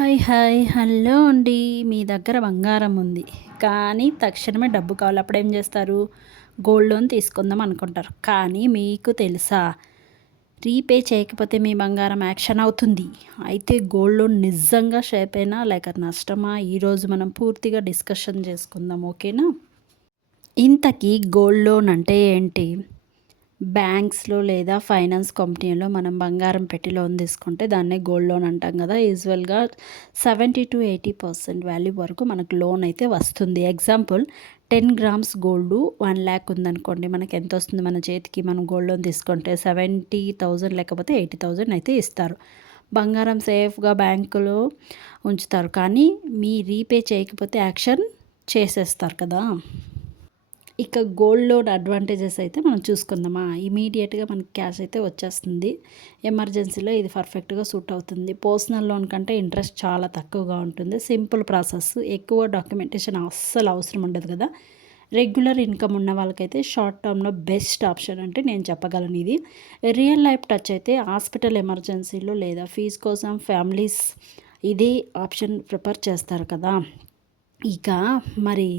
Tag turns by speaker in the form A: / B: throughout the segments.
A: Hi hi. Hello అండి. మీ దగ్గర బంగారం ఉంది. కానీ తక్షణమే డబ్బు కావాలి. అప్పుడు ఏం చేస్తారు? గోల్డ్ లోన్ తీసుకుందాం అనుకుంటారు. కానీ మీకు తెలుసా? రీపే చేయకపోతే మీ బంగారం యాక్షన్ అవుతుంది. అయితే గోల్డ్ లోన్ నిజంగా షేప్ అయినా లేక నష్టమా? ఈరోజు మనం పూర్తిగా డిస్కషన్ చేసుకుందాం. ఓకేనా? ఇంతకీ గోల్డ్ లోన్ అంటే ఏంటి? బ్యాంక్స్లో లేదా ఫైనాన్స్ కంపెనీలో మనం బంగారం పెట్టి లోన్ తీసుకుంటే దాన్నే గోల్డ్ లోన్ అంటాం కదా. యూజువల్గా seventy to eighty percent value వరకు మనకు లోన్ అయితే వస్తుంది. Example ten grams gold one lakh ఉందనుకోండి మనకి ఎంత వస్తుంది? మన చేతికి మనం గోల్డ్ లోన్ తీసుకుంటే సెవెంటీ థౌజండ్ లేకపోతే ఎయిటీ థౌజండ్ అయితే ఇస్తారు. బంగారం సేఫ్గా బ్యాంకులో ఉంచుతారు. కానీ మీ రీపే చేయకపోతే యాక్షన్ చేసేస్తారు కదా. ఇక గోల్డ్ లోన్ అడ్వాంటేజెస్ అయితే మనం చూసుకుందామా? ఇమీడియట్గా మనకి క్యాష్ అయితే వచ్చేస్తుంది. ఎమర్జెన్సీలో ఇది పర్ఫెక్ట్గా సూట్ అవుతుంది. పర్సనల్ లోన్ కంటే ఇంట్రెస్ట్ చాలా తక్కువగా ఉంటుంది. సింపుల్ ప్రాసెస్ ఎక్కువ డాక్యుమెంటేషన్ అస్సలు అవసరం ఉండదు కదా. రెగ్యులర్ ఇన్కమ్ ఉన్న వాళ్ళకైతే షార్ట్ టర్మ్లో బెస్ట్ ఆప్షన్ అంటే నేను చెప్పగలను ఇది. రియల్ లైఫ్ టచ్ అయితే హాస్పిటల్ ఎమర్జెన్సీలో లేదా ఫీజు కోసం ఫ్యామిలీస్ ఇదే ఆప్షన్ ప్రిపేర్ చేస్తారు కదా. ఇక మరి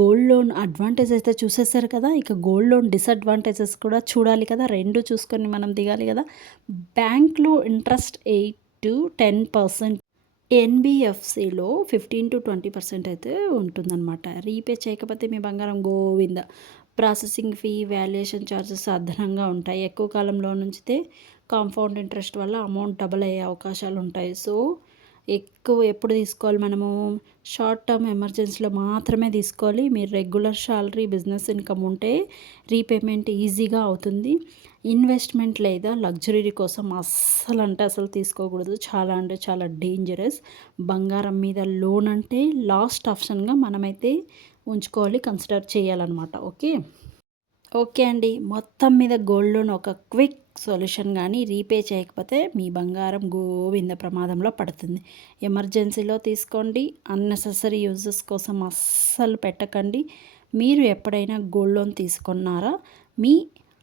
A: గోల్డ్ లోన్ అడ్వాంటేజ్ అయితే చూసేసారు కదా. ఇక గోల్డ్ లోన్ డిసడ్వాంటేజెస్ కూడా చూడాలి కదా. రెండు చూసుకొని మనం దిగాలి కదా. బ్యాంక్లో interest eight to ten percent ఎన్బిఎఫ్సిలో fifteen to twenty percent అయితే ఉంటుందన్నమాట. రీపే చేయకపోతే మీ బంగారం Govinda. Processing fee valuation charges అదనంగా ఉంటాయి. ఎక్కువ కాలంలో నుంచితే కాంపౌండ్ ఇంట్రెస్ట్ వల్ల అమౌంట్ డబుల్ అయ్యే అవకాశాలు ఉంటాయి. సో ఎక్కువ ఎప్పుడు తీసుకోవాలి మనము? షార్ట్ టర్మ్ ఎమర్జెన్సీలో మాత్రమే తీసుకోవాలి. మీరు రెగ్యులర్ శాలరీ బిజినెస్ ఇన్కమ్ ఉంటే రీపేమెంట్ ఈజీగా అవుతుంది. ఇన్వెస్ట్మెంట్ లేదా లగ్జరీ కోసం అస్సలు అంటే అసలు తీసుకోకూడదు. చాలా అంటే చాలా డేంజరస్. బంగారం మీద లోన్ అంటే లాస్ట్ ఆప్షన్గా మనమైతే ఉంచుకోవాలి కన్సిడర్ చేయాలన్నమాట. ఓకే? ఓకే అండి. మొత్తం మీద గోల్డ్ లోన్ ఒక క్విక్ సొల్యూషన్ కానీ రీపే చేయకపోతే మీ బంగారం గోవింద ప్రమాదంలో పడుతుంది. ఎమర్జెన్సీలో తీసుకోండి. అన్నెసెసరీ యూజెస్ కోసం అస్సలు పెట్టకండి. మీరు ఎప్పుడైనా గోల్డ్ లోన్ తీసుకున్నారా? మీ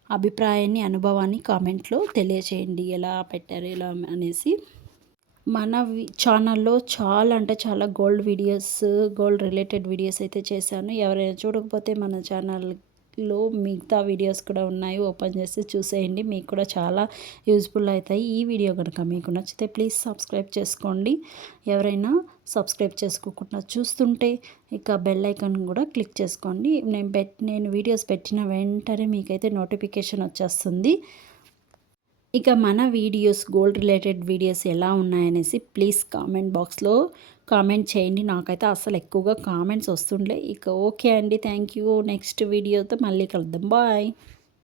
A: అభిప్రాయాన్ని అనుభవాన్ని కామెంట్లో తెలియచేయండి. ఎలా పెట్టారు ఎలా అనేసి. మన ఛానల్లో చాలా అంటే చాలా gold videos gold related videos అయితే చేశాను. ఎవరైనా చూడకపోతే మన ఛానల్ లో మిగతా వీడియోస్ కూడా ఉన్నాయి. ఓపెన్ చేసి చూసేయండి. మీకు కూడా చాలా యూజ్ఫుల్ అవుతాయి. ఈ వీడియో కనుక మీకు నచ్చితే ప్లీజ్ సబ్స్క్రైబ్ చేసుకోండి. ఎవరైనా సబ్స్క్రైబ్ చేసుకోకుండా చూస్తుంటే ఇక బెల్ ఐకాన్ కూడా క్లిక్ చేసుకోండి. నేను పెట్ నేను వీడియోస్ పెట్టిన వెంటనే మీకైతే నోటిఫికేషన్ వచ్చేస్తుంది. ఇక మన వీడియోస్ గోల్డ్ రిలేటెడ్ వీడియోస్ ఎలా ఉన్నాయనేసి ప్లీజ్ కామెంట్ బాక్స్లో కామెంట్ చేయండి. నాకైతే అసలు ఎక్కువగా కామెంట్స్ వస్తుండే. ఇక ఓకే అండి. Thank you. నెక్స్ట్ వీడియోతో మళ్ళీ కలుద్దాం. బాయ్.